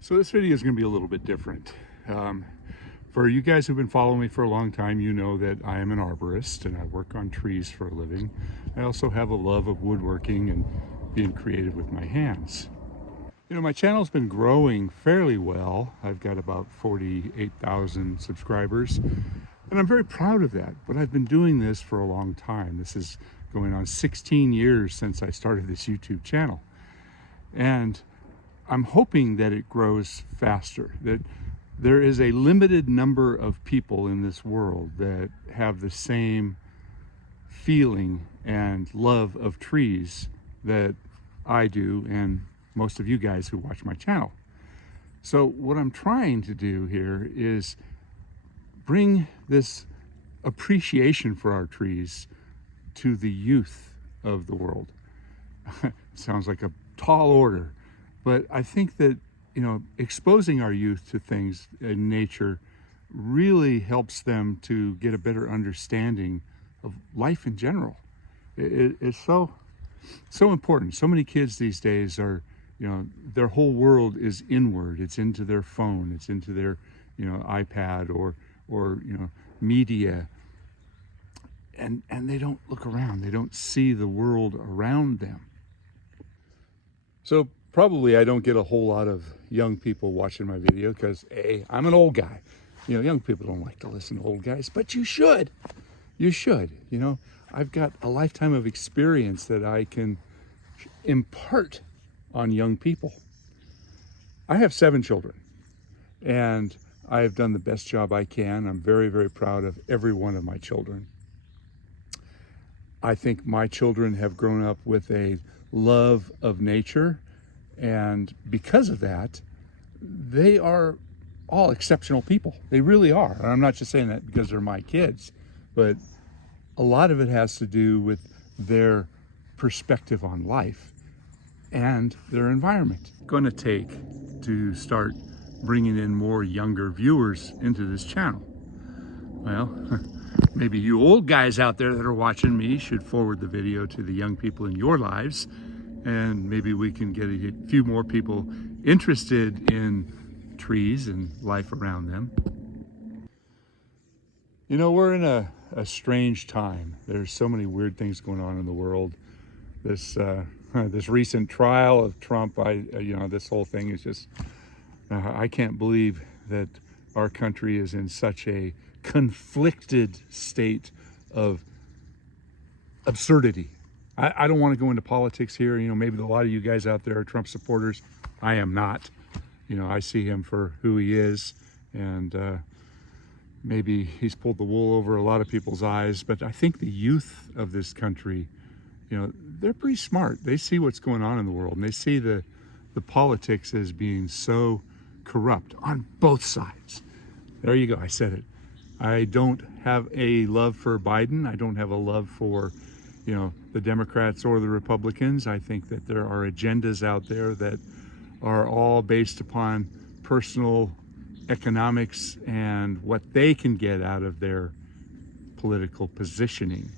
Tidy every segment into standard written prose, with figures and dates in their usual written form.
So this video is going to be a little bit different. For you guys who've been following me for a long time, you know that I am an arborist and I work on trees for a living. I also have a love of woodworking and being creative with my hands. You know, my channel's been growing fairly well. I've got about 48,000 subscribers, and I'm very proud of that. But I've been doing this for a long time. This is going on 16 years since I started this YouTube channel. And I'm hoping that it grows faster, that there is a limited number of people in this world that have the same feeling and love of trees that I do and most of you guys who watch my channel. So what I'm trying to do here is bring this appreciation for our trees to the youth of the world. Sounds like a tall order, but I think that, you know, exposing our youth to things in nature really helps them to get a better understanding of life in general. It's so important. So many kids these days are, you know, their whole world is inward. It's into their phone. It's into their, you know, iPad or you know, media. And they don't look around. They don't see the world around them. So probably I don't get a whole lot of young people watching my video because I'm an old guy. You know, young people don't like to listen to old guys, but you should. You should. You know, I've got a lifetime of experience that I can impart on young people. I have 7 children, and I've done the best job I can. I'm very, very proud of every one of my children. I think my children have grown up with a love of nature, and because of that, they are all exceptional people. They really are. And I'm not just saying that because they're my kids, but a lot of it has to do with their perspective on life and their environment. It's going to take to start bringing in more younger viewers into this channel. Well, maybe you old guys out there that are watching me should forward the video to the young people in your lives, and maybe we can get a few more people interested in trees and life around them. You know, we're in a strange time. There's so many weird things going on in the world. This recent trial of Trump, you know, this whole thing is just, I can't believe that our country is in such a conflicted state of absurdity. I don't want to go into politics here. You know, maybe a lot of you guys out there are Trump supporters. I am not. You know, I see him for who he is, and maybe he's pulled the wool over a lot of people's eyes, but I think the youth of this country, you know, they're pretty smart. They see what's going on in the world, and they see the politics as being so corrupt on both sides. There you go, I said it. I don't have a love for Biden. I don't have a love for, you know, the Democrats or the Republicans. I think that there are agendas out there that are all based upon personal economics and what they can get out of their political positioning.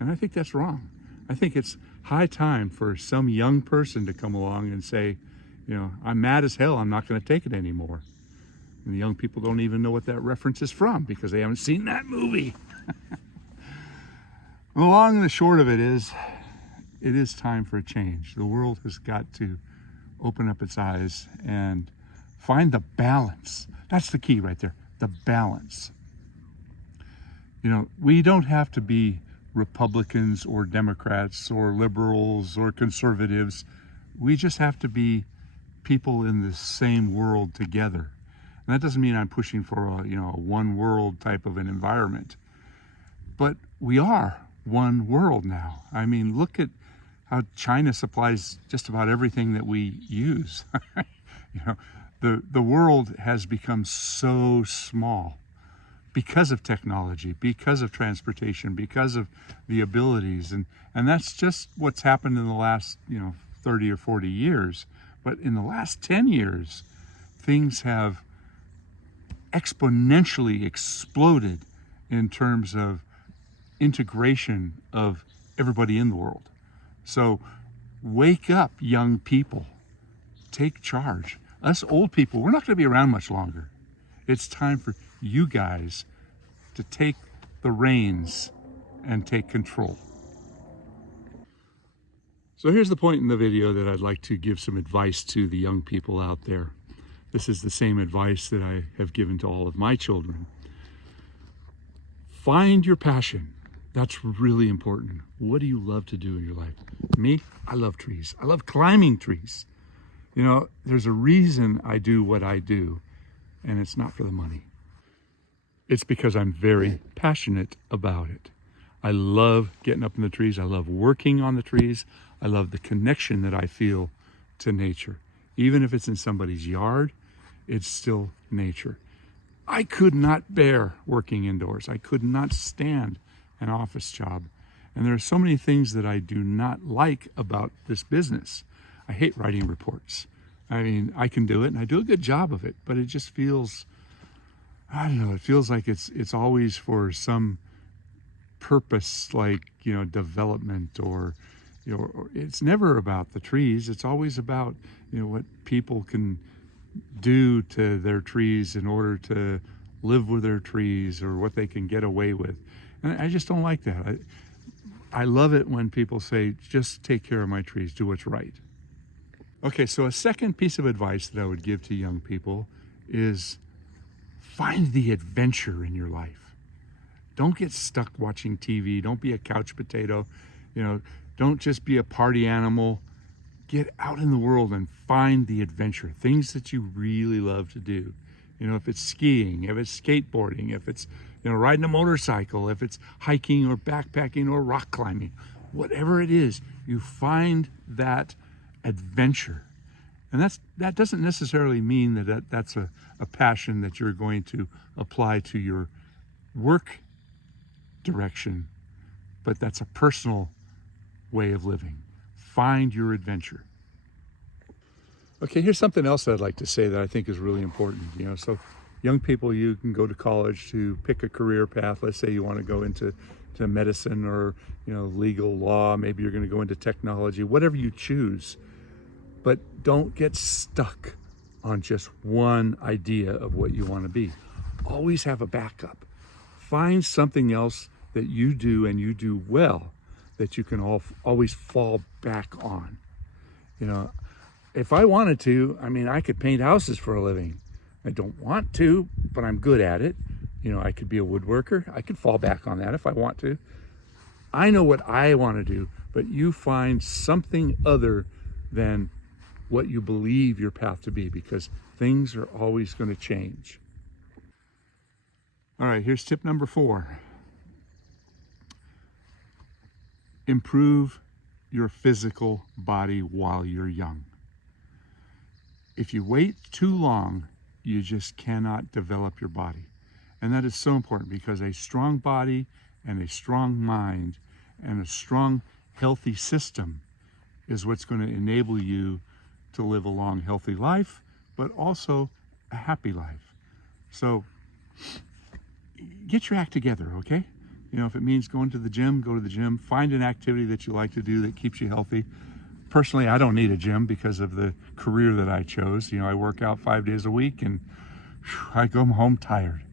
And I think that's wrong. I think it's high time for some young person to come along and say, you know, I'm mad as hell, I'm not going to take it anymore. And the young people don't even know what that reference is from because they haven't seen that movie. The long and the short of it is time for a change. The world has got to open up its eyes and find the balance. That's the key right there, the balance. You know, we don't have to be Republicans or Democrats or liberals or conservatives. We just have to be people in the same world together. And that doesn't mean I'm pushing for a, you know, a one world type of an environment, but we are one world now. I mean, look at how China supplies just about everything that we use. You know, the world has become so small because of technology, because of transportation, because of the abilities, and that's just what's happened in the last, you know, 30 or 40 years. But in the last 10 years, things have exponentially exploded in terms of integration of everybody in the world. So wake up, young people. Take charge. Us old people, we're not going to be around much longer. It's time for you guys to take the reins and take control. So here's the point in the video that I'd like to give some advice to the young people out there. This is the same advice that I have given to all of my children. Find your passion. That's really important. What do you love to do in your life? Me, I love trees. I love climbing trees. You know, there's a reason I do what I do, and it's not for the money. It's because I'm very passionate about it. I love getting up in the trees. I love working on the trees. I love the connection that I feel to nature. Even if it's in somebody's yard, it's still nature. I could not bear working indoors. I could not stand an office job. And there are so many things that I do not like about this business. I hate writing reports. I mean, I can do it and I do a good job of it, but it just feels, I don't know, it feels like it's always for some purpose, like, you know, development, or, you know, or it's never about the trees. It's always about, you know, what people can do to their trees in order to live with their trees, or what they can get away with. And I just don't like that. I love it when people say, just take care of my trees, do what's right. Okay, so a second piece of advice that I would give to young people is find the adventure in your life. Don't get stuck watching TV. Don't be a couch potato. You know, don't just be a party animal. Get out in the world and find the adventure, things that you really love to do. You know, if it's skiing, if it's skateboarding, if it's, you know, riding a motorcycle, if it's hiking or backpacking or rock climbing, whatever it is, you find that adventure. And that doesn't necessarily mean that's a passion that you're going to apply to your work direction, but that's a personal way of living. Find your adventure. Okay, here's something else that I'd like to say that I think is really important. You know, so young people, you can go to college to pick a career path. Let's say you want to go into medicine, or, you know, legal law. Maybe you're going to go into technology, whatever you choose. But don't get stuck on just one idea of what you want to be. Always have a backup. Find something else that you do and you do well, that you can always fall back on. You know, if I wanted to, I mean, I could paint houses for a living. I don't want to, but I'm good at it. You know, I could be a woodworker. I could fall back on that if I want to. I know what I want to do, but you find something other than what you believe your path to be, because things are always going to change. All right, here's tip number 4. Improve your physical body while you're young. If you wait too long, you just cannot develop your body. And that is so important, because a strong body and a strong mind and a strong, healthy system is what's going to enable you to live a long, healthy life, but also a happy life. So get your act together, okay? You know, if it means going to the gym, go to the gym. Find an activity that you like to do that keeps you healthy. Personally, I don't need a gym because of the career that I chose. You know, I work out 5 days a week, and I go home tired.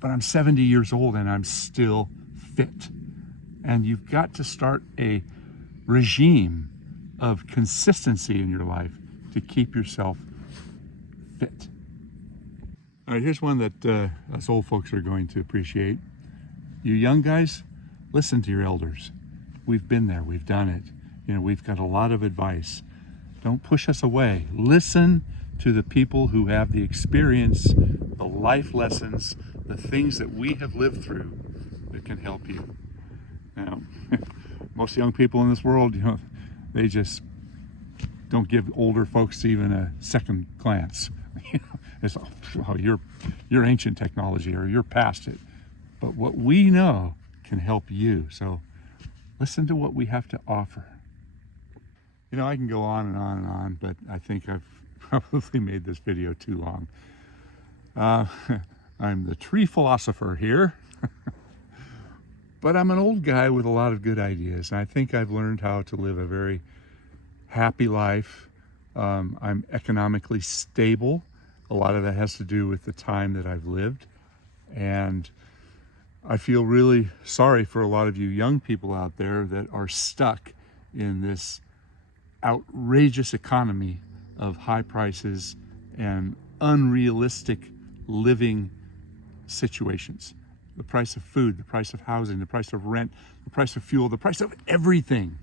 But I'm 70 years old and I'm still fit. And you've got to start a regime of consistency in your life to keep yourself fit. All right, here's one that us old folks are going to appreciate. You young guys, listen to your elders. We've been there, we've done it. You know, we've got a lot of advice. Don't push us away. Listen to the people who have the experience, the life lessons, the things that we have lived through that can help you. Now, most young people in this world, you know, they just don't give older folks even a second glance. It's, oh, you're ancient technology, or you're past it. But what we know can help you. So listen to what we have to offer. You know, I can go on and on and on, but I think I've probably made this video too long. I'm the tree philosopher here. But I'm an old guy with a lot of good ideas, and I think I've learned how to live a very happy life, I'm economically stable. A lot of that has to do with the time that I've lived. And I feel really sorry for a lot of you young people out there that are stuck in this outrageous economy of high prices and unrealistic living situations. The price of food, the price of housing, the price of rent, the price of fuel, the price of everything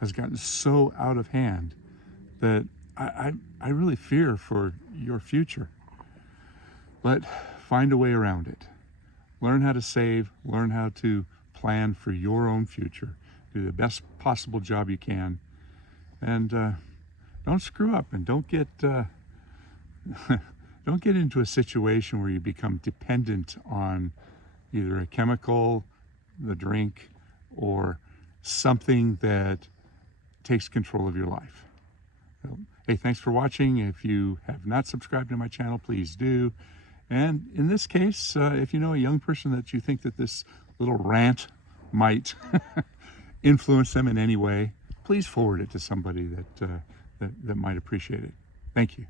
has gotten so out of hand that I really fear for your future. But find a way around it. Learn how to save, learn how to plan for your own future. Do the best possible job you can. And don't screw up, and don't get don't get into a situation where you become dependent on either a chemical, the drink, or something that takes control of your life. So, hey, thanks for watching. If you have not subscribed to my channel, please do. And in this case, if you know a young person that you think that this little rant might influence them in any way, please forward it to somebody that might appreciate it. Thank you.